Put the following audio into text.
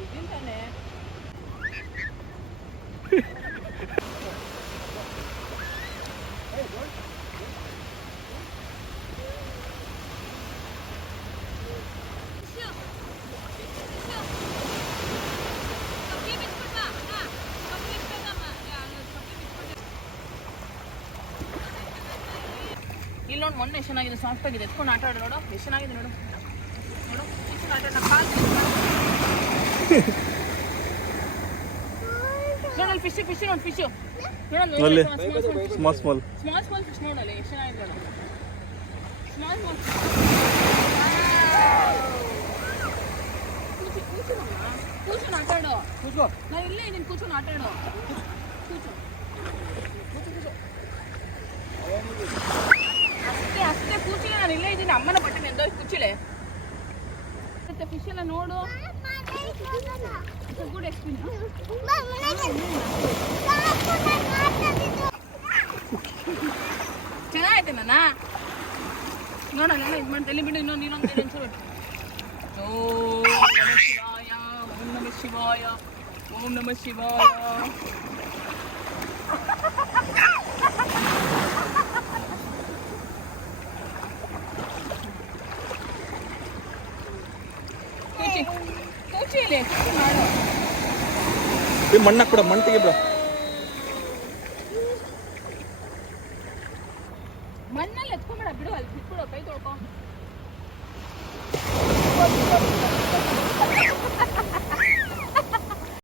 ನಿಜಂತಾನೆ ಇಲ್ಲಿ ನೋಡಿ ಮೊನ್ನೆ ಎಷ್ಟು ಚೆನ್ನಾಗಿದೆ, ಸಾಫ್ಟ್ ಆಗಿದೆ. ಎತ್ಕೊಂಡು ಆಟ ಆಡು ನೋಡು, ಎಷ್ಟು ಚೆನ್ನಾಗಿದೆ ನೋಡು. ನೋಡು ಚಿಕ್ಕ ಆಟ ನೋಡಲ್ಲಿ ಫಿಶ್ ನೋಡಿ, ಫಿಶ್ ನೋಡಲ್ಲಿ ಸ್ಮಾಲ್ ಫಿಶ್ ನೋಡಲ್ಲಿ ಎಷ್ಟು ಚೆನ್ನಾಗಿದೆ ನೋಡು. ಸ್ಮಾಲ್ ಕೂಚು ಆಟ ಆಡು. ನಾನು ಇಲ್ಲೇ ಇದ್ದೀನಿ, ಕೂಚು ಆಟ ಆಡು. ಅಷ್ಟೇ ಕೂಚಿಲೆ, ನಾನು ಇಲ್ಲೇ ಇದ್ದೀನಿ. ಅಮ್ಮನ ಬಟ್ಟೆ ನೆಂದೋಯ್ತು ಕೂಚಿಲೆ. ಮತ್ತೆ ಫಿಶ್ ಎಲ್ಲ ನೋಡು, ಗುಡ್ ಎಕ್ಸ್ಪೀರಿಯನ್ಸ್. ಚೆನ್ನಾಗೈತೆ ನಾನ ನೋಡೋಣ. ಇದು ಮಾಡ್ತಾ ಬಿಡು. ಇನ್ನೊಂದು ಒಂಚೂರು ಓಂ ನಮಃ ಶಿವಾಯ, ಓಂ ನಮಃ ಶಿವಾಯ. ಮಣ್ಣಾಕ್ ಕೂಡ ಮಣ್ಣು ತೆಗಿ ಬಿಡ.